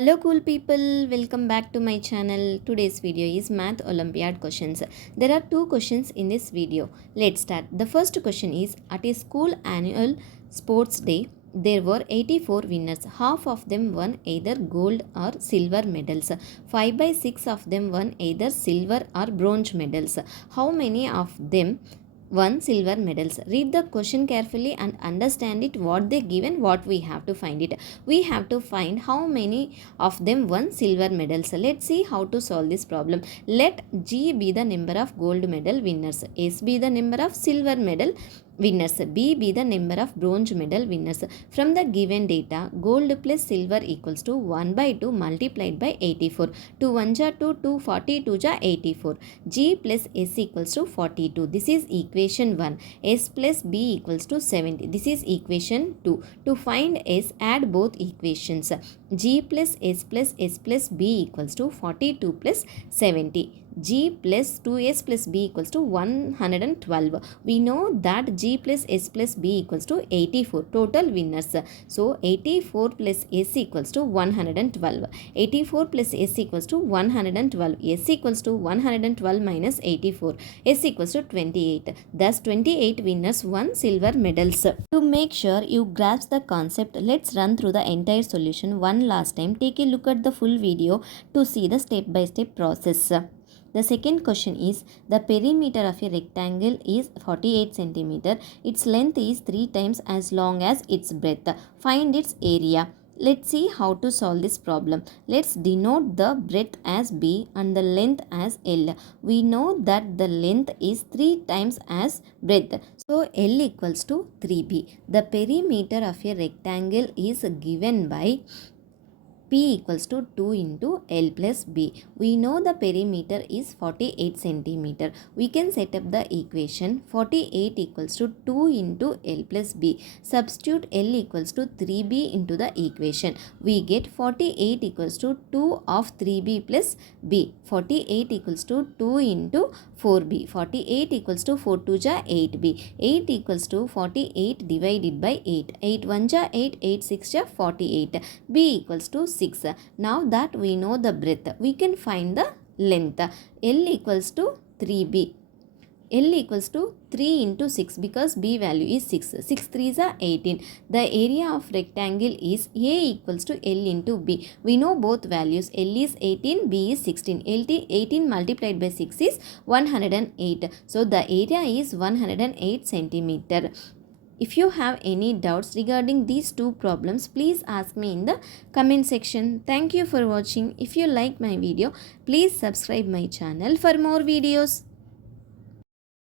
Hello cool people, welcome back to my channel. Today's video is Math Olympiad questions. There are two questions in this video. Let's start. The first question is, at a school annual sports day, there were 84 winners. Half of them won either gold or silver medals. 5 by 6 of them won either silver or bronze medals. How many of them won silver medals? Read the question carefully and understand it, what they given, what we have to find it. We have to find how many of them won silver medals. Let's see how to solve this problem. Let G be the number of gold medal winners, S be the number of silver medal winners, B be the number of bronze medal winners. From the given data, gold plus silver equals to 1 by 2 multiplied by 84. 2 1 ja 2, 2 42 ja 84. G plus S equals to 42. This is equation 1. S plus B equals to 70. This is equation 2. To find S, add both equations. G plus S plus B equals to 42 plus 70. G plus 2S plus B equals to 112. We know that G plus S plus B equals to 84. Total winners. So 84 plus S equals to 112. 84 plus S equals to 112. S equals to 112 minus 84. S equals to 28. Thus 28 winners won silver medals. To make sure you grasp the concept, let's run through the entire solution one last time. Take a look at the full video to see the step-by-step process. The second question is, the perimeter of a rectangle is 48 cm. Its length is 3 times as long as its breadth. Find its area. Let's see how to solve this problem. Let's denote the breadth as B and the length as L. We know that the length is 3 times as breadth. So L equals to 3B. The perimeter of a rectangle is given by P equals to 2 into L plus B. We know the perimeter is 48 centimeter. We can set up the equation 48 equals to 2 into L plus B. Substitute L equals to 3B into the equation. We get 48 equals to 2 of 3B plus B. 48 equals to 2 into 4B. 48 equals to 4 2 ja 8B. 8 equals to 48 divided by 8. 8 1 ja 8, 8 6 ja 48. B equals to 6. Now that we know the breadth, we can find the length. L equals to 3B. L equals to 3 into 6 because B value is 6. 6 3s are 18. The area of rectangle is A equals to L into B. We know both values. L is 18, B is 16. 18 multiplied by 6 is 108. So the area is 108 centimeter. If you have any doubts regarding these two problems, please ask me in the comment section. Thank you for watching. If you like my video, please subscribe my channel for more videos.